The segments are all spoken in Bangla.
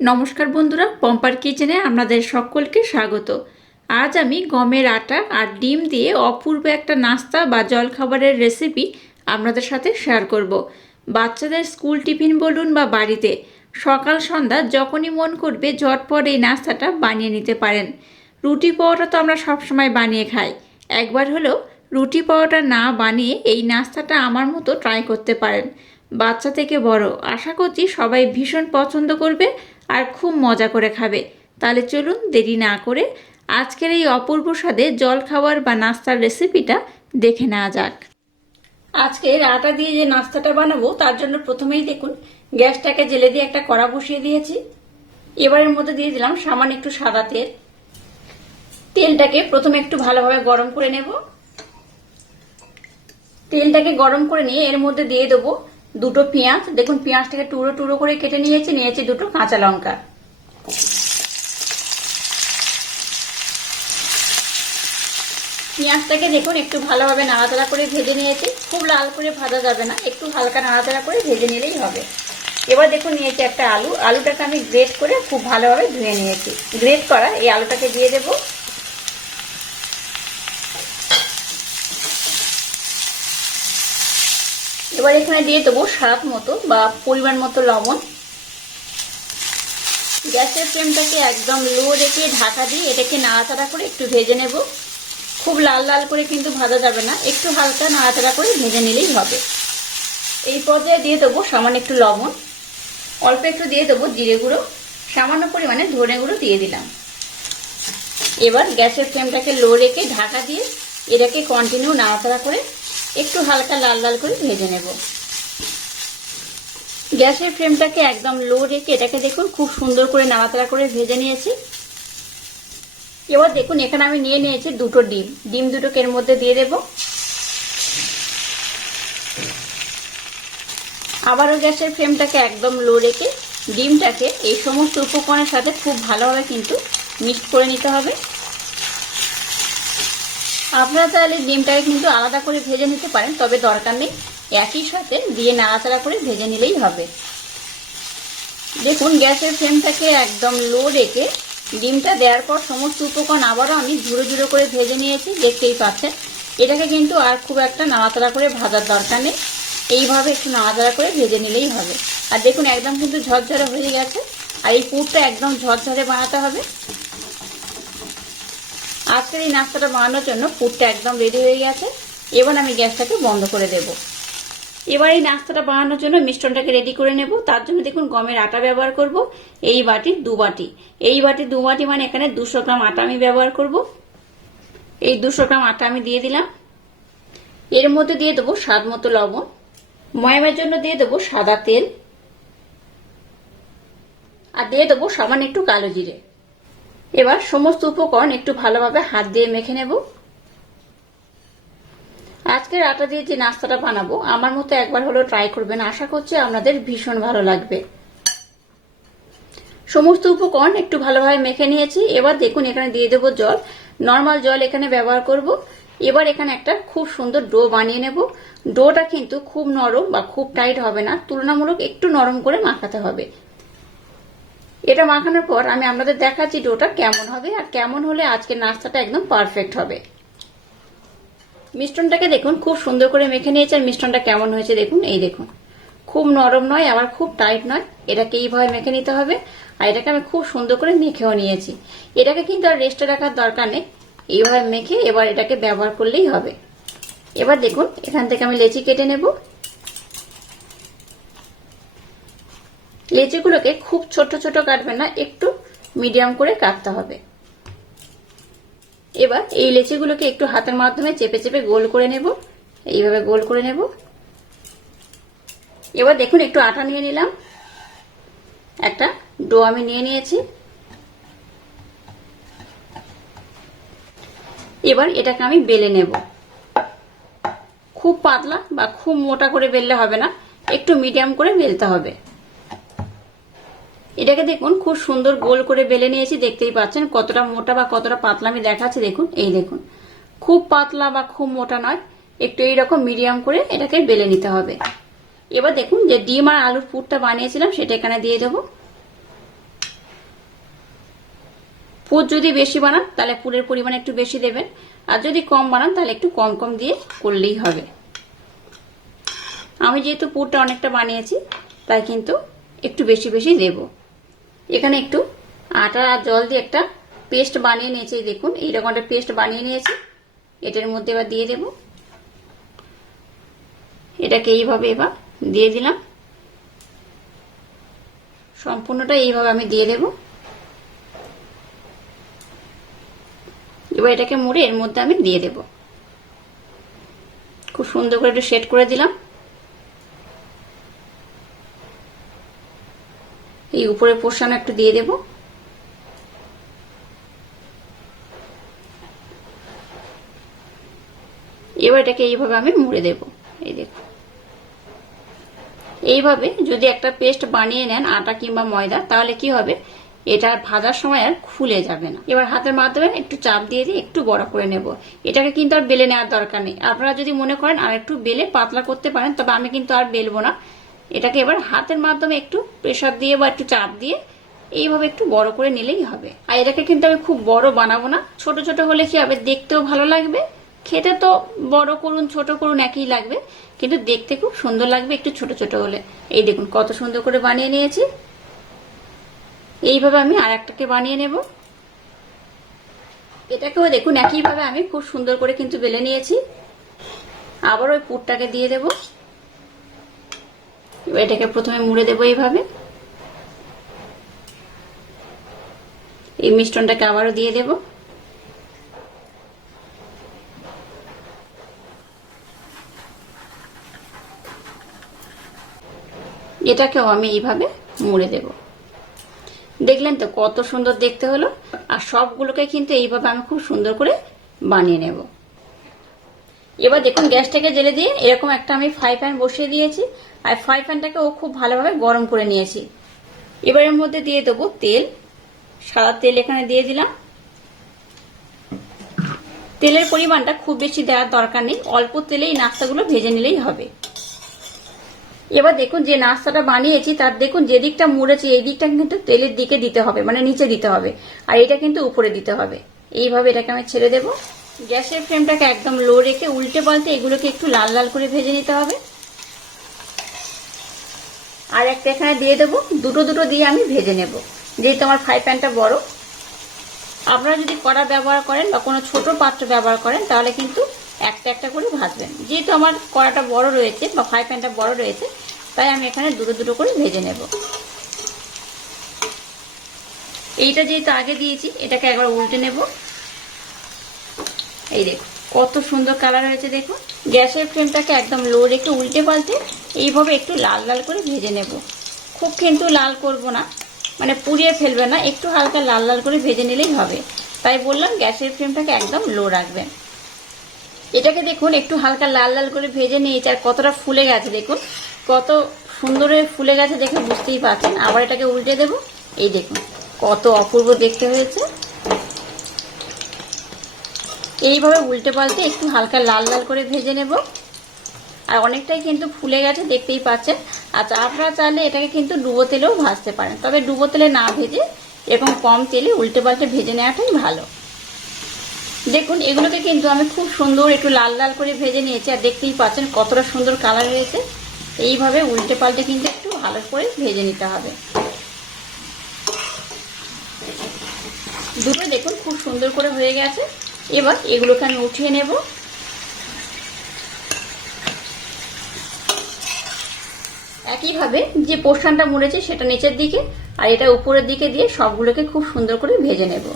নমস্কার বন্ধুরা, পম্পার কিচেনে আপনাদের সকলকে স্বাগত। আজ আমি গমের আটা আর ডিম দিয়ে অপূর্ব একটা নাস্তা বা জলখাবারের রেসিপি আপনাদের সাথে শেয়ার করব। বাচ্চাদের স্কুল টিফিন বলুন বা বাড়িতে, সকাল, সন্ধ্যা যখনই মন করবে ঝটপট এই নাস্তাটা বানিয়ে নিতে পারেন। রুটি পাওয়াটা তো আমরা সবসময় বানিয়ে খাই। একবার হলেও রুটি পাওয়াটা না বানিয়ে এই নাস্তাটা আমার মতো ট্রাই করতে পারেন। বাচ্চা থেকে বড়। আশা করছি সবাই ভীষণ পছন্দ করবে আর খুব মজা করে খাবে। তাহলে চলুন দেরি না করে আজকের এই অপূর্ব স্বাদে জল খাবার বা নাস্তার রেসিপিটা দেখে নেওয়া যাক। আজকে আটা দিয়ে যে নাস্তাটা বানাবো, তার জন্য প্রথমেই দেখুন, গ্যাসটাকে জেলে দিয়ে একটা কড়া বসিয়ে দিয়েছি। এবারের মধ্যে দিয়ে দিলাম সামান্য একটু সাদা তেল। তেলটাকে প্রথমে একটু ভালোভাবে গরম করে নেব। তেলটাকে গরম করে নিয়ে এর মধ্যে দিয়ে দেবো দুটো পেঁয়াজ, দেখুন পেঁয়াজটাকে টুকরো টুকরো করে কেটে নিয়েছি নিয়েছি দুটো কাঁচা লঙ্কা। পেঁয়াজটাকে দেখুন একটু ভালোভাবে নাড়াচাড়া করে ভেজে নিয়েছি, খুব লাল করে ভাজা যাবে না, একটু হালকা নাড়াচাড়া করে ভেজে নিলেই হবে। এবার দেখুন নিয়েছি একটা আলু, আলুটাকে আমি গ্রেট করে খুব ভালোভাবে ধুয়ে নিয়েছি। গ্রেট করা, এই আলুটাকে দিয়ে দেবো। এবার এখানে দিয়ে দেবো স্বাদ মতো বা পরিমাণ মতো লবণ। গ্যাসের ফ্লেমটাকে একদম লো রেখে ঢাকা দিয়ে এটাকে নাড়াচাড়া করে একটু ভেজে নেব। খুব লাল লাল করে কিন্তু ভাজা যাবে না, একটু হালকা নাড়াচাড়া করে ভেজে নিলেই হবে। এই পর্যায়ে দিয়ে দেবো সামান্য একটু লবণ। অল্প একটু দিয়ে দেবো জিরে গুঁড়ো, সামান্য পরিমাণে ধনে গুঁড়ো দিয়ে দিলাম। এবার গ্যাসের ফ্লেমটাকে লো রেখে ঢাকা দিয়ে এটাকে কন্টিনিউ নাড়াচাড়া করে একটু হালকা লাল লাল করে ভেজে নেব। গ্যাসের ফ্লেমটাকে একদম লো রেখে এটাকে দেখুন, খুব সুন্দর করে নাড়াচাড়া করে ভেজে নিয়েছি। এবার দেখুন, এখানে আমি নিয়ে নিয়েছি দুটো ডিম। ডিম দুটোকে এর মধ্যে দিয়ে দেব। আবারও গ্যাসের ফ্লেমটাকে একদম লো রেখে ডিমটাকে এই সমস্ত উপকরণের সাথে খুব ভালোভাবে কিন্তু মিক্সড করে নিতে হবে। আপনারা চাইলে ডিমটাকে কিন্তু আলাদা করে ভেজে নিতে পারেন, তবে দরকার নেই। একই সাথে দিয়ে নাড়াচাড়া করে ভেজে নিলেই হবে। দেখুন, গ্যাসের ফ্লেমটাকে একদম লো রেখে ডিমটা দেওয়ার পর সমস্ত উপকরণ আবারও আমি ঝুড়ো ঝুড়ো করে ভেজে নিয়েছি, দেখতেই পাচ্ছেন। এটাকে কিন্তু আর খুব একটা নাড়াচাড়া করে ভাজার দরকার নেই। এইভাবে একটু নাড়াচাড়া করে ভেজে নিলেই হবে। আর দেখুন, একদম কিন্তু ঝরঝরে হয়ে গেছে। আর এই পুরটা একদম ঝরঝরে বানাতে হবে। আজকের এই নাস্তাটা বানানোর জন্য পুরটা একদম রেডি হয়ে গেছে। এবার আমি গ্যাসটাকে বন্ধ করে দেব। এবার এই নাস্তাটা বানানোর জন্য মিষ্টনটাকে রেডি করে নেব। তার জন্য দেখুন গমের আটা ব্যবহার করব, এই বাটির দু বাটি। এই বাটির দু বাটি মানে এখানে দুশো গ্রাম আটা আমি ব্যবহার করব। এই দুশো গ্রাম আটা আমি দিয়ে দিলাম। এর মধ্যে দিয়ে দেবো স্বাদ মতো লবণ। ময়ামের জন্য দিয়ে দেবো সাদা তেল। আর দিয়ে দেবো সামান্য একটু কালো জিরে। এবার সমস্ত উপকরণ একটু ভালোভাবে হাত দিয়ে মেখে নেব। আজকের আটা দিয়ে যে নাস্তাটা বানাবো, আমার মতো একবার হলেও ট্রাই করবেন। আশা করছি আপনাদের ভীষণ ভালো লাগবে। সমস্ত উপকরণ একটু ভালোভাবে মেখে নিয়েছি। এবার দেখুন, এখানে দিয়ে দেবো জল। নর্মাল জল এখানে ব্যবহার করব। এবার এখানে একটা খুব সুন্দর ডো বানিয়ে নেব। ডোটা কিন্তু খুব নরম বা খুব টাইট হবে না। তুলনামূলক একটু নরম করে মাখাতে হবে। এটা মাখানোর পর আমি আপনাদের দেখাচ্ছি ডোটা কেমন হবে আর কেমন হলে আজকের নাস্তাটা একদম পারফেক্ট হবে। মিষ্টনটাকে দেখুন, খুব সুন্দর করে মেখে নিয়েছে আর মিষ্টনটা কেমন হয়েছে দেখুন, এই দেখুন। খুব নরম নয়, আবার খুব টাইট নয় এটাকে এইভাবে মেখে নিতে হবে। আর এটাকে আমি খুব সুন্দর করে মেখেও নিয়েছি। এটাকে কিন্তু আর রেস্টে রাখার দরকার নেই, এইভাবে মেখে এবার এটাকে ব্যবহার করলেই হবে। এবার দেখুন, এখান থেকে আমি লেচি কেটে নেব। লেচিগুলোকে খুব ছোট ছোট কাটবেন না, একটু মিডিয়াম করে কাটতে হবে। এবার এই লেচিগুলোকে একটু হাতের মাধ্যমে চেপে চেপে গোল করে নেব। এইভাবে গোল করে নেব। এবার দেখুন, একটু আটা নিয়ে নিলাম। একটা ডো আমি নিয়ে নিয়েছি। এবার এটাকে আমি বেলে নেব। খুব পাতলা বা খুব মোটা করে বেললে হবে না, একটু মিডিয়াম করে বেলতে হবে। এটাকে দেখুন, খুব সুন্দর গোল করে বেলে নিয়েছি, দেখতেই পাচ্ছেন কতটা মোটা বা কতটা পাতলা আমি দেখাচ্ছি। দেখুন, এই দেখুন। খুব পাতলা বা খুব মোটা নয়, একটু এইরকম মিডিয়াম করে এটাকে বেলে নিতে হবে। এবার দেখুন যে ডিম আর আলুর পুরটা বানিয়েছিলাম, সেটা এখানে দিয়ে দেব। পুর যদি বেশি বানান, তাহলে পুরের পরিমাণ একটু বেশি দেবেন। আর যদি কম বানান, তাহলে একটু কম কম দিয়ে করলেই হবে। আমি যেহেতু পুরটা অনেকটা বানিয়েছি, তাই কিন্তু একটু বেশি বেশি দেব। এখানে একটু আটা আর জল দিয়ে একটা পেস্ট বানিয়ে নিয়েছি দেখুন এইরকম একটা পেস্ট বানিয়ে নিয়েছি। এটার মধ্যে এবার দিয়ে দেব। এটাকে এইভাবে এবার দিয়ে দিলাম। সম্পূর্ণটা এইভাবে আমি দিয়ে দেব। এবার এটাকে মুড়ে এর মধ্যে আমি দিয়ে দেব। খুব সুন্দর করে একটু সেট করে দিলাম। এই উপরের পোর্শন একটু দিয়ে দেব। এবার এটাকে এইভাবে আমি মুড়ে দেব। এই দেখো এইভাবে যদি একটা পেস্ট বানিয়ে নেন, আটা কিংবা ময়দা, তাহলে কি হবে? এটা ভাজার সময় আর খুলে যাবে না। এবার হাতের মাধ্যমে একটু চাপ দিয়ে দিয়ে একটু বড় করে নেব। এটাকে কিন্তু আর বেলে নেওয়ার দরকার নেই। আপনারা যদি মনে করেন আর একটু বেলে পাতলা করতে পারেন, তবে আমি কিন্তু আর বেলবো না। এটাকে এবার হাতের মাধ্যমে একটু প্রেশার দিয়ে বা একটু চাপ দিয়ে এইভাবে একটু বড় করে নিলেই হবে। আর এটাকে কিন্তু আমি খুব বড় বানাবো না। ছোট ছোট হলে কি হবে? দেখতেও ভালো লাগবে। খেতে তো বড় করুন, ছোট করুন, একই লাগবে। কিন্তু দেখতে খুব সুন্দর লাগবে একটু ছোট ছোট হলে। এই দেখুন, কত সুন্দর করে বানিয়ে নিয়েছি। এইভাবে আমি আর একটাকে বানিয়ে নেব। এটাকেও দেখুন, একইভাবে আমি খুব সুন্দর করে কিন্তু বেলে নিয়েছি। আবার ওই পুরটাকে দিয়ে দেব। এটাকে প্রথমে মুড়ে দেবো এইভাবে। এই মিশ্রণটাকে আবারও দিয়ে দেবো। এটাকেও আমি এইভাবে মুড়ে দেব। দেখলেন তো কত সুন্দর দেখতে হলো। আর সবগুলোকে কিন্তু এইভাবে আমি খুব সুন্দর করে বানিয়ে নেব। এবার দেখুন গ্যাসটাকে জেলে দিয়ে এরকম একটা আমি ফ্রাই প্যান বসিয়ে দিয়েছি। আর ফ্রাই প্যানটাকে ও খুব ভালোভাবে গরম করে নিয়েছি। এবার এর মধ্যে দিয়ে দেবো তেল। সাদা তেল এখানে দিয়ে দিলাম। তেলের পরিমাণটা খুব বেশি দেওয়ার দরকার নেই। অল্প তেলেই নাস্তাগুলো ভেজে নিলেই হবে। এবার দেখুন যে নাস্তাটা বানিয়েছি, তার দেখুন যে দিকটা মুড়েছি, এই দিকটা কিন্তু তেলের দিকে দিতে হবে মানে নিচে দিতে হবে। আর এটা কিন্তু উপরে দিতে হবে। এইভাবে এটাকে আমি ছেড়ে দেব। গ্যাসের ফ্লেমটাকে একদম লো রেখে উল্টে পাল্টে এগুলোকে একটু লাল লাল করে ভেজে নিতে হবে। আর একটা এখানে দিয়ে দেবো। দুটো দুটো দিয়ে আমি ভেজে নেব। যেহেতু আমার ফ্রাই প্যানটা বড়। আপনারা যদি কড়া ব্যবহার করেন বা কোনো ছোট পাত্র ব্যবহার করেন, তাহলে কিন্তু একটা একটা করে ভাজবেন। যেহেতু আমার কড়াটা বড় রয়েছে বা ফ্রাই প্যানটা বড় রয়েছে, তাই আমি এখানে দুটো দুটো করে ভেজে নেব। এইটা যেহেতু আগে দিয়েছি, এটাকে একবার উল্টে নেব। এই দেখো কত সুন্দর কালার হয়েছে দেখো গ্যাসের ফ্লেমটাকে একদম লো রেখে উল্টে পাল্টে এইভাবে একটু লাল লাল করে ভেজে নেব। খুব কিন্তু লাল করব না মানে পুড়িয়ে ফেলবে না, একটু হালকা লাল লাল করে ভেজে নিলেই হবে। তাই বললাম গ্যাসের ফ্লেমটাকে একদম লো রাখবেন। এটাকে দেখুন, একটু হালকা লাল লাল করে ভেজে নিয়েছি, আর কতটা ফুলে গেছে দেখুন। কত সুন্দর ফুলে গেছে দেখে বুঝতেই পারছেন। আবার এটাকে উল্টে দেব। এই দেখুন, কত অপূর্ব দেখতে হয়েছে। এইভাবে উল্টে পাল্টে একটু হালকা লাল লাল করে ভেজে নেব। আর অনেকটাই কিন্তু ফুলে গেছে, দেখতেই পাচ্ছেন। আচ্ছা আপনারা চাইলে এটাকে কিন্তু ডুবো তেলেও ভাজতে পারেন। তবে ডুবো তেলে না ভেজে এরকম কম তেলে উল্টে পাল্টে ভেজে নেওয়াটাই ভালো। দেখুন, এগুলোকে কিন্তু আমি খুব সুন্দর একটু লাল লাল করে ভেজে নিয়েছি, আর দেখতেই পাচ্ছেন কতটা সুন্দর কালার হয়েছে। এইভাবে উল্টে পাল্টে কিন্তু একটু ভালো করে ভেজে নিতে হবে। দুটো দেখুন, খুব সুন্দর করে হয়ে গেছে। এবার এগুলোকে আমি উঠিয়ে নেব। একইভাবে যে পোর্শনটা মুড়েছে সেটা নিচের দিকে আর এটা উপরের দিকে দিয়ে সবগুলোকে খুব সুন্দর করে ভেজে নেব।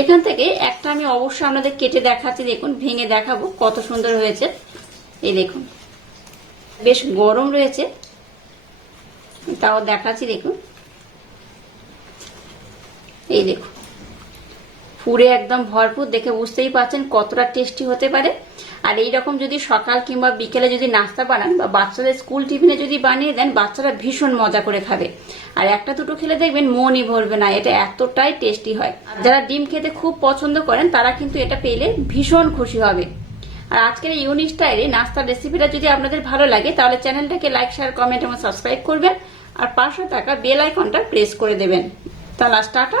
এখান থেকে একটা আমি অবশ্যই আপনাদের কেটে দেখাচ্ছি, দেখুন, ভেঙে দেখাবো কত সুন্দর হয়েছে। এই দেখুন, বেশ গরম রয়েছে। তাও দেখাচ্ছি, দেখুন। এই দেখুন। পুরে একদম ভরপুর, দেখে বুঝতেই পারছেন কতটা টেস্টি হতে পারে। আর এই রকম যদি সকাল কিংবা বিকেলে যদি নাস্তা বানান বা বাচ্চাদের স্কুল টিফিনে যদি বানিয়ে দেন, বাচ্চারা ভীষণ মজা করে খাবে। আর একটা দুটো খেলে দেখবেন মনই ভরবে না, এটা এতটাই টেস্টি হয়। যারা ডিম খেতে খুব পছন্দ করেন, তারা কিন্তু এটা পেলে ভীষণ খুশি হবে। আর আজকের এই ইউনিক স্টাইলে নাস্তার রেসিপিটা যদি আপনাদের ভালো লাগে, তাহলে চ্যানেলটাকে লাইক শেয়ার কমেন্ট এবং সাবস্ক্রাইব করবেন। আর পাঁচশো টাকা বেল আইকনটা প্রেস করে দেবেন। তাহলে টাটা।